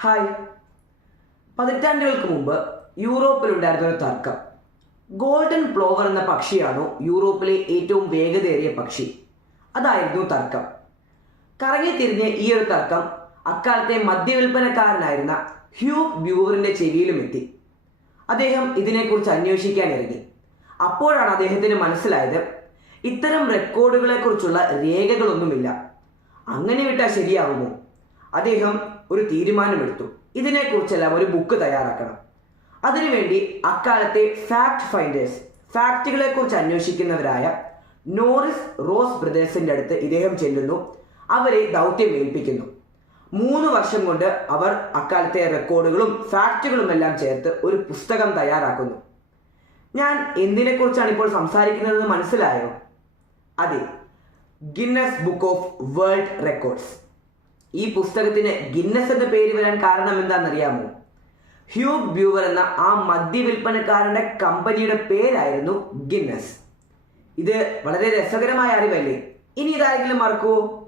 Hi പതിറ്റാണ്ടുകൾക്ക് മുമ്പ് യൂറോപ്പിലുണ്ടായിരുന്ന ഒരു തർക്കം. ഗോൾഡൻ പ്ലോവർ എന്ന പക്ഷിയാണോ യൂറോപ്പിലെ ഏറ്റവും വേഗതയേറിയ പക്ഷി. അതായിരുന്നു തർക്കം. കറങ്ങിത്തിരിഞ്ഞ ഈ ഒരു തർക്കം അക്കാലത്തെ മദ്യവിൽപ്പനക്കാരനായിരുന്ന ഹ്യൂ ബ്യൂവറിന്റെ ചെവിയിലും എത്തി അദ്ദേഹം ഇതിനെക്കുറിച്ച് അന്വേഷിക്കാൻ ഇറങ്ങി. അപ്പോഴാണ് അദ്ദേഹത്തിന് മനസ്സിലായത് ഇത്തരം റെക്കോർഡുകളെക്കുറിച്ചുള്ള രേഖകളൊന്നുമില്ല. അങ്ങനെ വിട്ടാൽ ശരിയാവുമോ? അദ്ദേഹം ഒരു തീരുമാനമെടുത്തു. ഇതിനെക്കുറിച്ചെല്ലാം ഒരു ബുക്ക് തയ്യാറാക്കണം. അതിനുവേണ്ടി അക്കാലത്തെ ഫാക്ട് ഫൈൻഡേഴ്സ് ഫാക്റ്റുകളെ കുറിച്ച് അന്വേഷിക്കുന്നവരായ നോറിസ് റോസ് ബ്രദേഴ്സിന്റെ അടുത്ത് ഇദ്ദേഹം ചെല്ലുന്നു. അവരെ ദൗത്യം ഏൽപ്പിക്കുന്നു മൂന്ന് വർഷം കൊണ്ട് അവർ അക്കാലത്തെ റെക്കോർഡുകളും ഫാക്റ്റുകളും എല്ലാം ചേർത്ത് ഒരു പുസ്തകം തയ്യാറാക്കുന്നു. ഞാൻ എന്തിനെക്കുറിച്ചാണ് ഇപ്പോൾ സംസാരിക്കുന്നതെന്ന് മനസ്സിലായോ? അതെ Guinness book of world records ഈ പുസ്തകത്തിന് ഗിന്നസ് എന്ന പേര് വരാൻ കാരണം എന്താണെന്നറിയാമോ? ഹ്യൂഗ് ബ്യൂവർ എന്ന ആ മദ്യ വിൽപ്പനക്കാരന്റെ കമ്പനിയുടെ പേരായിരുന്നു ഗിന്നസ്. ഇത് വളരെ രസകരമായ അറിവല്ലേ? ഇനി ഇതാരെങ്കിലും മറക്കുവോ?